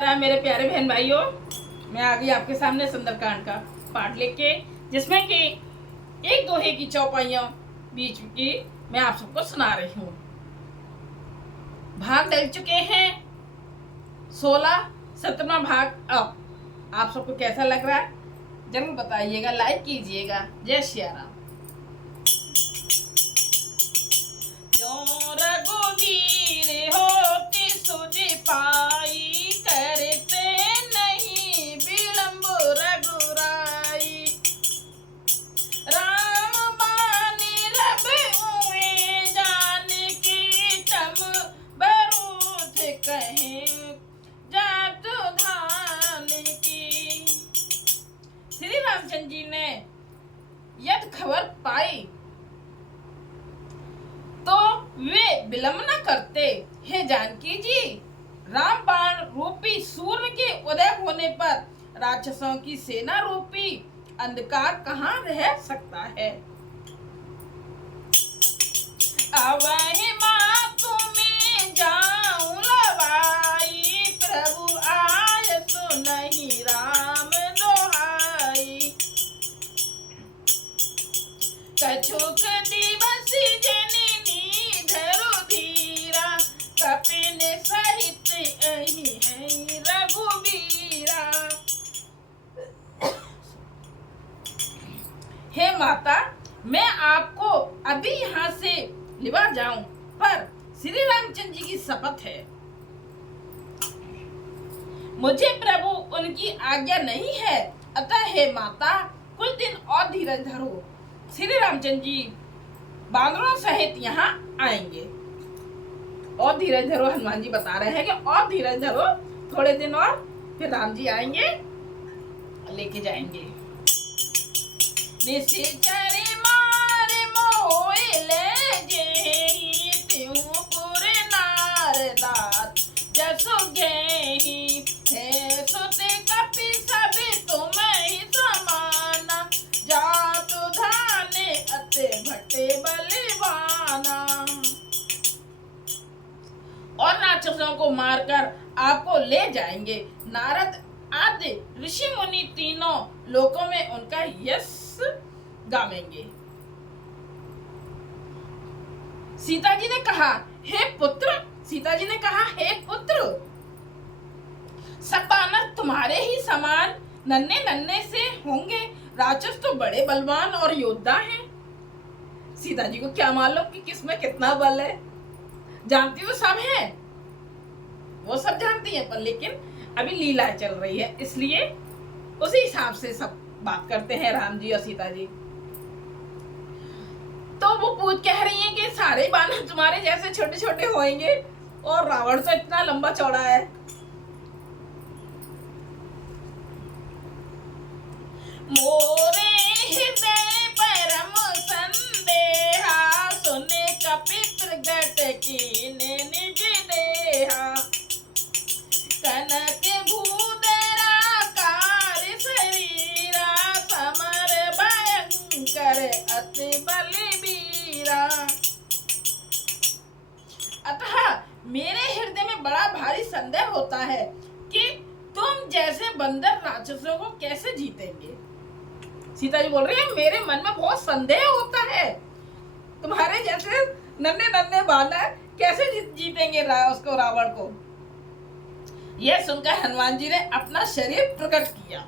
मेरे प्यारे बहन भाइयों, मैं आ गई आपके सामने सुंदरकांड का पाठ लेके, जिसमें कि एक दोहे की चौपाइयों बीच की मैं आप सबको सुना रही हूँ। भाग डल चुके हैं 16, 17वां भाग। अब आप सबको कैसा लग रहा है जरूर बताइएगा, लाइक कीजिएगा। जय श्री राम। क्यों रघुवीर होती सुधि पाई, करते नहीं विलंब रघुराई। राम बानी रब हुए जानकी, तम बरूथ कहे जातु धान की। श्री रामचंद्र जी ने यदि खबर पाई तो वे विलंब न करते। हे जानकी जी, रामबाण रूपी सूर्य के उदय होने पर राक्षसों की सेना रूपी अंधकार कहाँ रह सकता है। अवहि मातु में जाऊं लवाई, प्रभु आय सुनहि राम दोहाई। कछुक दिवस जननी धरु धीरा, कपिन सहित अहि है रघुबीरा। हे माता, मैं आपको अभी यहाँ से लिवा जाऊं, पर श्री रामचंद्र जी की शपथ है, मुझे प्रभु उनकी आज्ञा नहीं है। अतः हे माता, कुछ दिन और धीरज धरो। श्री रामचंद्र जी बांदरों सहित यहाँ आएंगे। और धीरज धरो, हनुमान जी बता रहे हैं कि और धीरज धरो, थोड़े दिन और, फिर राम जी आएंगे, लेके जाएंगे। निश्चर मार मोहि ले जेहि, त्यों पुर नारदात जसु गेहि। हे सुत कपि सब तुम्हि समाना, जातु धाने अति भट्टे बलवाना। और राक्षसों को मारकर आपको ले जाएंगे। नारद आदि ऋषि मुनि तीनों लोकों में उनका यश गावेंगे। सीता जी ने कहा, हे पुत्र, सीता जी ने कहा, हे पुत्र, सब बानर तुम्हारे ही समान नन्हे नन्हे से होंगे। राक्षस तो बड़े बलवान और योद्धा हैं। सीता जी को क्या मालूम कि किसमें कितना बल है। जानती तो सब है, वो सब जानती है, पर लेकिन अभी लीला चल रही है, इसलिए उसी हिसाब से सब बात करते हैं राम जी और सीता जी। तो वो कह रही हैं कि सारे बानर तुम्हारे जैसे छोटे छोटे होंगे और रावण तो इतना लंबा चौड़ा है। मोरे हृदय परम संदेहा, सुने कपि प्रगट कीन्हे निज देहा। कनक भूधरा कार शरीरा, समर भयंकर अति बलबीरा। अतः मेरे हृदय में बड़ा भारी संदेह होता है कि तुम जैसे बंदर राक्षसों को कैसे जीतेंगे। सीता जी बोल रही है, मेरे मन में बहुत संदेह होता है, तुम्हारे जैसे नन्हे नन्हे बानर कैसे जीतेंगे उसको, रावण को। यह सुनकर हनुमान जी ने अपना शरीर प्रकट किया।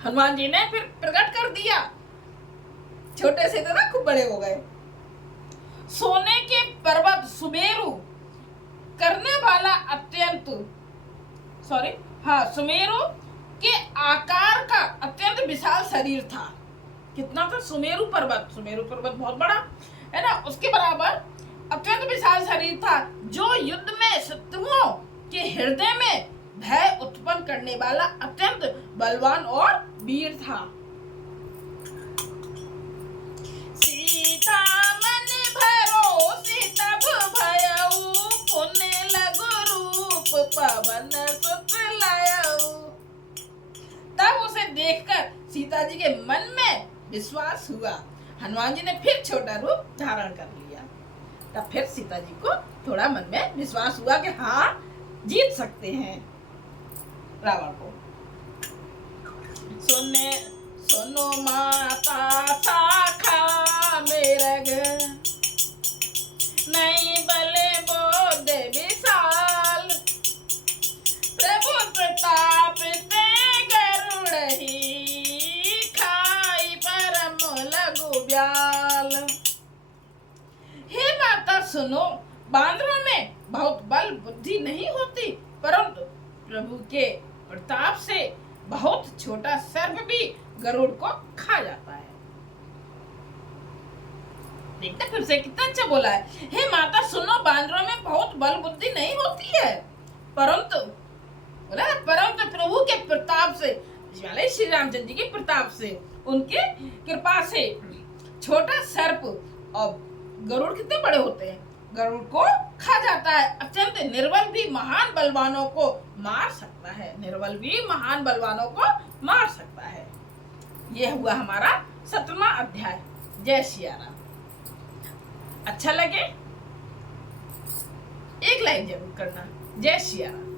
हनुमान जी ने फिर प्रकट कर दिया, छोटे से थे ना, खूब बड़े हो गए। सोने के पर्वत सुमेरु करने वाला सुमेरु के आकार का अत्यंत विशाल शरीर था। कितना था? सुमेरु पर्वत बहुत बड़ा है ना, उसके बराबर अत्यंत विशाल शरीर था, जो युद्ध में शत्रुओं के हृदय में भय उत्पन्न करने वाला अत्यंत बलवान और वीर था। सीता मन भरोसी तब भयउ, पुण्य लघु रूप पवन सुत लयउ। तब उसे देखकर सीता जी के मन में विश्वास हुआ। हनुमान जी ने फिर छोटा रूप धारण कर लिया। तब फिर सीता जी को थोड़ा मन में विश्वास हुआ कि हाँ, जीत सकते हैं। रावण को। सुनो माता शाखा मेरग, नहीं बले बोधे विशाल, प्रभु प्रताप ते गरुड़ ही, खाई परम लघु ब्याल। हे माता सुनो, बांदरों में बहुत बल बुद्धि नहीं होती, परंतु प्रभु के प्रताप से बहुत छोटा सर्प भी गरुड़ को खा जाता है। देखते फिर से कितना अच्छा बोला है। हे माता सुनो, बांदरों में बहुत बल बुद्धि नहीं होती है, परंतु बोला परंतु प्रभु के प्रताप से, श्री रामचंद्र जी के प्रताप से, उनके कृपा से छोटा सर्प और गरुड़ कितने बड़े होते हैं, गरुड़ को खा जाता है। अत्यंत निर्बल भी महान बलवानों को मार सकता है, निर्बल भी महान बलवानों को मार सकता है। यह हुआ हमारा 7वां अध्याय। जय सिया राम। अच्छा लगे एक लाइक जरूर करना। जय सिया राम।